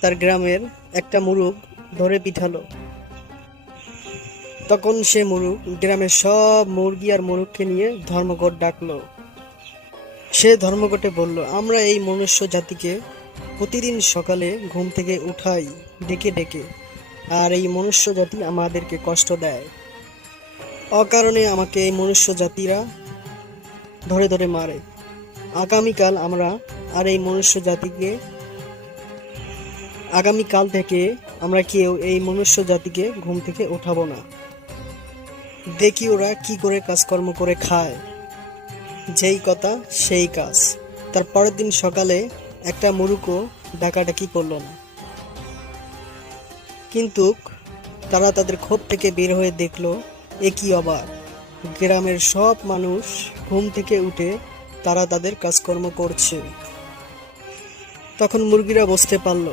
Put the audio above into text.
তার গ্রামের একটা মুরুগ ধরে পিঠালো। তখন সে মুরুগ গ্রামের সব মুরগি আর মুরগকে নিয়ে ধর্মঘট ডাকলো। সে ধর্মঘটে বলল, আমরা এই মনুষ্য জাতিকে প্রতিদিন সকালে ঘুম থেকে উঠাই ডেকে ডেকে, আর এই মনুষ্য জাতি আমাদেরকে কষ্ট দেয়। অকারণে আমাকে এই মনুষ্য জাতিরা ধরে ধরে মারে। আগামীকাল আমরা আর এই মনুষ্য জাতিকে আগামীকাল থেকে আমরা কেউ এই মনুষ্য জাতিকে ঘুম থেকে উঠাবো না। দেখি ওরা কি করে কাজকর্ম করে খায়। যেই কথা সেই কাজ। তার পরের দিন সকালে একটা মুরুকও ডাকাডাকি করল না। কিন্তু তারা তাদের ক্ষোভ থেকে বের হয়ে দেখলো, এ কি অবাক! গ্রামের সব মানুষ ঘুম থেকে উঠে তারা তাদের কাজকর্ম করছে। তখন মুরগিরা বুঝতে পারল